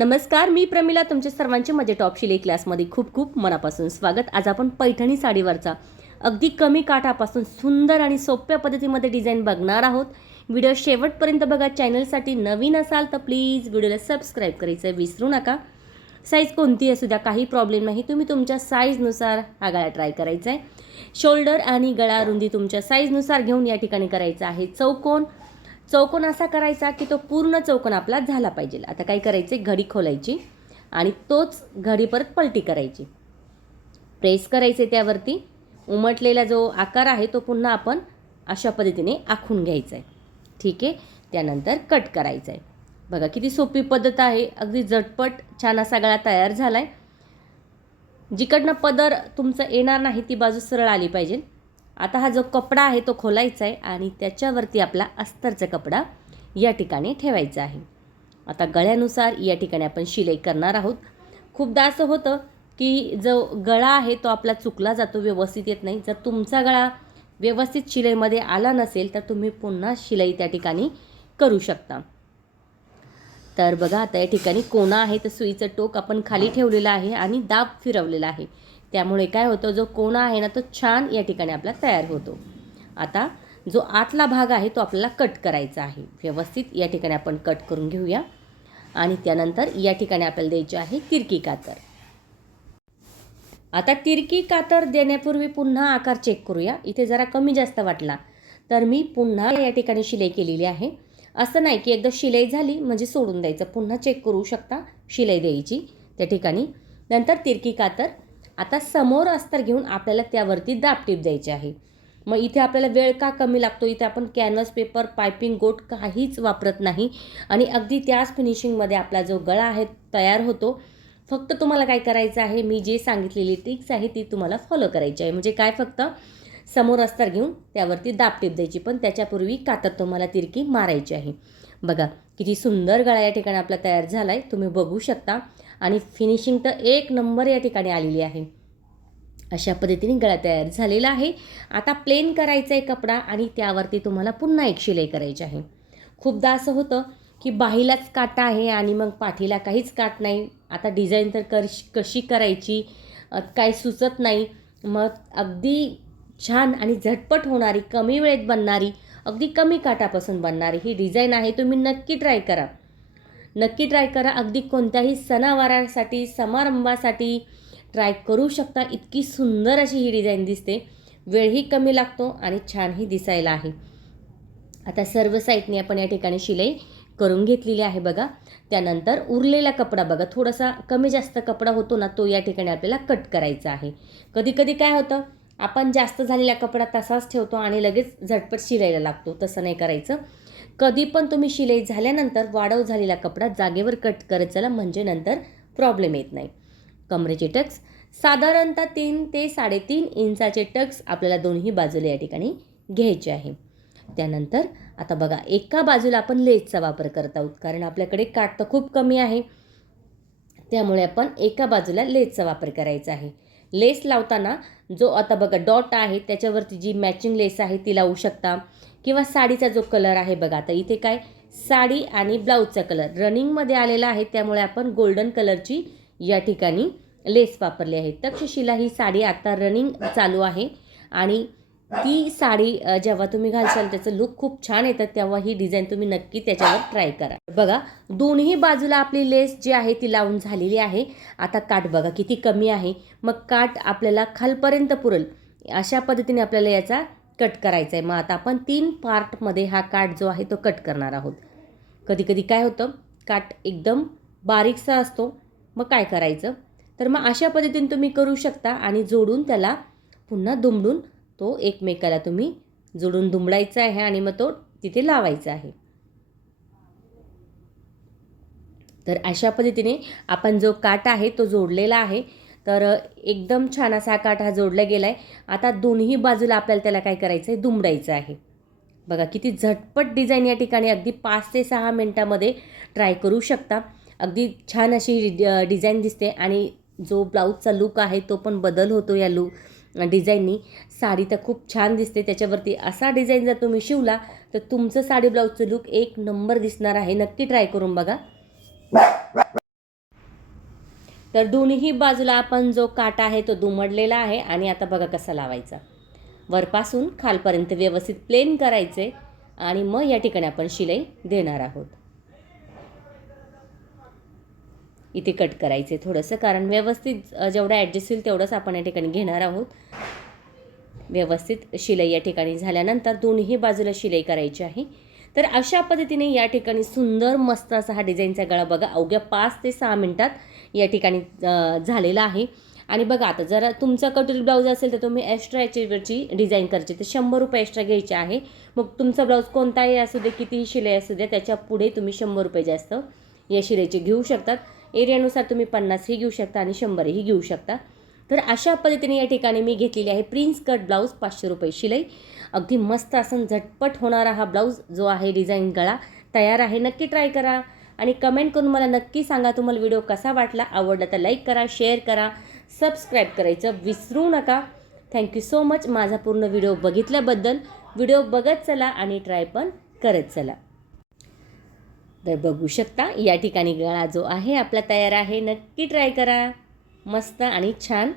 नमस्कार मी प्रमिला तुमच्या सर्वांचे माझ्या टॉप शिले क्लासमध्ये खूप खूप मनापासून स्वागत. आज आपण पैठणी साडीवरचा अगदी कमी काठापासून सुंदर आणि सोप्या पद्धतीमध्ये डिझाईन बघणार आहोत. व्हिडिओ शेवटपर्यंत बघा चॅनलसाठी नवीन असाल तर प्लीज व्हिडिओला सबस्क्राईब करायचं विसरू नका. साईज कोणती असू द्या काही प्रॉब्लेम नाही तुम्ही तुमच्या साईजनुसार हा गळा ट्राय करायचा आहे शोल्डर आणि गळा रुंदी तुमच्या साईजनुसार घेऊन या ठिकाणी करायचा आहे. चौकोन चौकोन असा करायचा की तो पूर्ण चौकोन आपला झाला पाहिजे. आता काय करायचे? घडी खोलायची आणि तोच घडी परत पलटी करायची. प्रेस करायचे त्यावरती. उमटलेला जो आकार आहे तो पुन्हा आपण अशा पद्धतीने आखून घ्यायचा आहे ठीक आहे? त्यानंतर कट करायचा आहे बघा किती सोपी पद्धत आहे. अगदी झटपट छान असा गळा तयार झाला आहे जिकडनं पदर तुमचं येणार नाही ती बाजू सरळ आली पाहिजे. आता हा जो कपडा आहे तो खोलायचा आहे आणि त्याच्यावरती आपला अस्तरचा कपडा या ठिकाणी ठेवायचा आहे. आता गळ्यानुसार या ठिकाणी आपण शिलाई करणार आहोत. खूपदा असं होतं की जो गळा आहे तो आपला चुकला जातो व्यवस्थित येत नाही. जर तुमचा गळा व्यवस्थित शिलाईमध्ये आला नसेल तर तुम्ही पुन्हा शिलाई त्या ठिकाणी करू शकता. तर बघा आता या ठिकाणी कोणा आहे तर सुईचं टोक आपण खाली ठेवलेलं आहे आणि दाब फिरवलेला आहे. त्यामुळे काय होतं जो कोणा आहे ना तो छान या ठिकाणी आपला तयार होतो. आता जो आतला भाग आहे तो आपल्याला कट करायचा आहे. व्यवस्थित या ठिकाणी आपण कट करून घेऊया. आणि त्यानंतर या ठिकाणी आपल्याला द्यायची आहे तिरकी कातर. आता तिरकी कातर देण्यापूर्वी पुन्हा आकार चेक करूया. इथे जरा कमी जास्त वाटला तर मी पुन्हा या ठिकाणी शिलाई केलेली आहे. असं नाही की एकदा शिलाई झाली म्हणजे सोडून द्यायचं. पुन्हा चेक करू शकता शिलाई द्यायची त्या ठिकाणी. नंतर तिरकी कातर आता समोर अस्तर घेऊन आपल्याला त्यावरती दाबटीप द्यायची आहे. मग इथे आपल्याला वेळ का कमी लागतो? इथे आपण कॅनव्हस पेपर पायपिंग गोट काहीच वापरत नाही. आणि अगदी त्याच फिनिशिंगमध्ये आपला जो गळा आहे तयार होतो. फक्त तुम्हाला काय करायचं आहे? मी जे सांगितलेली ट्रिक्स आहे ती तुम्हाला फॉलो करायची आहे. म्हणजे काय फक्त? समोर अस्तर घेऊन त्यावरती दाबटीप द्यायची. पण त्याच्यापूर्वी कातर तुम्हाला तिरकी मारायची आहे. बघा किती सुंदर गळा या ठिकाणी आपला तयार झाला आहे तुम्ही बघू शकता. आणि फिनिशिंग तर एक नंबर या ठिकाणी आलेली आहे. अशा पद्धतीने गळा तयार झालेला आहे. आता प्लेन करायचा आहे कपडा आणि त्यावरती तुम्हाला पुन्हा एक शिलाई करायची आहे. खूपदा असं होतं की बाहीलाच काटा आहे आणि मग पाठीला काहीच काट नाही. आता डिझाईन तर कर कशी करायची? काय सुचत नाही. मग अगदी छान आणि झटपट होणारी कमी वेळेत बनणारी अगदी कमी काटापासून बनणारी ही डिझाईन आहे तुम्ही नक्की ट्राय करा. नक्की ट्राय करा. अगदी कोणत्याही सणावारासाठी समारंभासाठी ट्राय करू शकता. इतकी सुंदर अशी ही डिझाईन दिसते. वेळही कमी लागतो आणि छानही दिसायला आहे. आता सर्व साईडने आपण या ठिकाणी शिलाई करून घेतलेली आहे बघा. त्यानंतर उरलेला कपडा बघा. थोडासा कमी जास्त कपडा होतो ना तो या ठिकाणी आपल्याला कट करायचा आहे. कधी कधी काय होतं? आपण जास्त झालेला कपडा तसाच ठेवतो आणि लगेच झटपट शिलायला लागतो. तसं नाही करायचं. कधी पण तुम्ही शिलाई झाल्यानंतर वाढव झालेला कपडा जागेवर कट करत चला म्हणजे नंतर प्रॉब्लेम येत नाही. कमरेचे टक्स साधारणतः तीन ते साडेतीन इंचाचे टक्स आपल्याला दोन्ही बाजूला या ठिकाणी घ्यायचे आहे. त्यानंतर आता बघा एका बाजूला आपण लेसचा वापर करत आहोत कारण आपल्याकडे काठ तर खूप कमी आहे. त्यामुळे आपण एका बाजूला लेसचा वापर करायचा आहे. लेस लावताना जो आता बघा डॉट आहे त्याच्यावरती जी मॅचिंग लेस आहे ती लावू शकता. किंवा साडीचा जो कलर आहे बघा आता इथे काय? साडी आणि ब्लाऊजचा कलर रनिंगमध्ये आलेला आहे त्यामुळे आपण गोल्डन कलरची या ठिकाणी लेस वापरली आहे. तक्षशिला ही साडी आता रनिंग चालू आहे. आणि ती साडी जेव्हा तुम्ही घालशाल त्याचं लुक खूप छान येतं तेव्हा ही डिझाईन तुम्ही नक्की त्याच्यावर ट्राय करा. बघा दोन्ही बाजूला आपली लेस जी आहे ती लावून झालेली आहे. आता काठ बघा किती कमी आहे. मग काठ आपल्याला खालपर्यंत पुरेल. अशा पद्धतीने आपल्याला याचा कट करायचा आहे. मग आता आपण तीन पार्टमध्ये हा काठ जो आहे तो कट करणार आहोत. कधी कधी काय होतं काठ एकदम बारीकसा असतो. मग काय करायचं? तर मग अशा पद्धतीने तुम्ही करू शकता आणि जोडून त्याला पुन्हा दुमडून तो एकमेकाला तुम्ही जोडून दुमडायचा आहे आणि मग तो तिथे लावायचा आहे. तर अशा पद्धतीने आपण जो काट आहे तो जोडलेला आहे. तर एकदम छान असा काठ हा जोडला गेला आहे आता दोन्ही बाजूला आपल्याला त्याला काय करायचं आहे दुमडायचं आहे. बघा किती झटपट डिझाईन या ठिकाणी अगदी पाच ते सहा मिनटामध्ये ट्राय करू शकता. अगदी छान अशी डिझाईन दिसते आणि जो ब्लाऊजचा लुक आहे तो पण बदल होतो या लुक डिझाईननी. साडी तर खूप छान दिसते. त्याच्यावरती असा डिझाईन जर तुम्ही शिवला तर तुमचं साडी ब्लाऊजचं लुक एक नंबर दिसणार आहे. नक्की ट्राय करून बघा. तर दोन्ही बाजूला आपण जो काटा आहे तो दुमडलेला आहे. आणि आता बघा कसा लावायचा. वरपासून खालपर्यंत व्यवस्थित प्लेन करायचे. आणि मग या ठिकाणी आपण शिलाई देणार आहोत. इथे कट करायचे थोडंसं कारण व्यवस्थित जेवढं ॲडजस्ट होईल तेवढंच आपण या ठिकाणी घेणार आहोत. व्यवस्थित शिलाई या ठिकाणी झाल्यानंतर दोन्ही बाजूला शिलाई करायची आहे. तर अशा पद्धतीने या ठिकाणी सुंदर मस्त असा हा डिझाईनचा गळा बघा अवघ्या पाच ते सहा मिनटात या ठिकाणी झालेला आहे. आणि बघा आता जर तुमचा कटोरी ब्लाऊज असेल तर तुम्ही एक्स्ट्रा याच्यावरची डिझाईन करायची. तर शंभर रुपये एक्स्ट्रा घ्यायचे आहे. मग तुमचा ब्लाऊज कोणताही असू दे कितीही शिलाई असू दे त्याच्या पुढे तुम्ही शंभर रुपये जास्त या शिलाईचे घेऊ शकतात. एरियानुसार तुम्ही पन्नासही घेऊ शकता आणि शंभरही घेऊ शकता. तर अशा पद्धतीने या ठिकाणी मी घेतलेली आहे प्रिन्स कट ब्लाऊज पाचशे रुपये शिलाई. अगदी मस्त असं झटपट होणारा हा ब्लाऊज जो आहे डिझाईन गळा तयार आहे. नक्की ट्राय करा आणि कमेंट करून मला नक्की सांगा तुम्हाला व्हिडिओ कसा वाटला. आवडला तर लाईक करा शेअर करा सबस्क्राईब करायचं विसरू नका. थँक्यू सो मच माझा पूर्ण व्हिडिओ बघितल्याबद्दल व्हिडिओ बघत चला आणि ट्राय पण करत चला. तर बघू शकता या ठिकाणी गळा जो आहे आपला तयार आहे. नक्की ट्राय करा. मस्त आणि छान.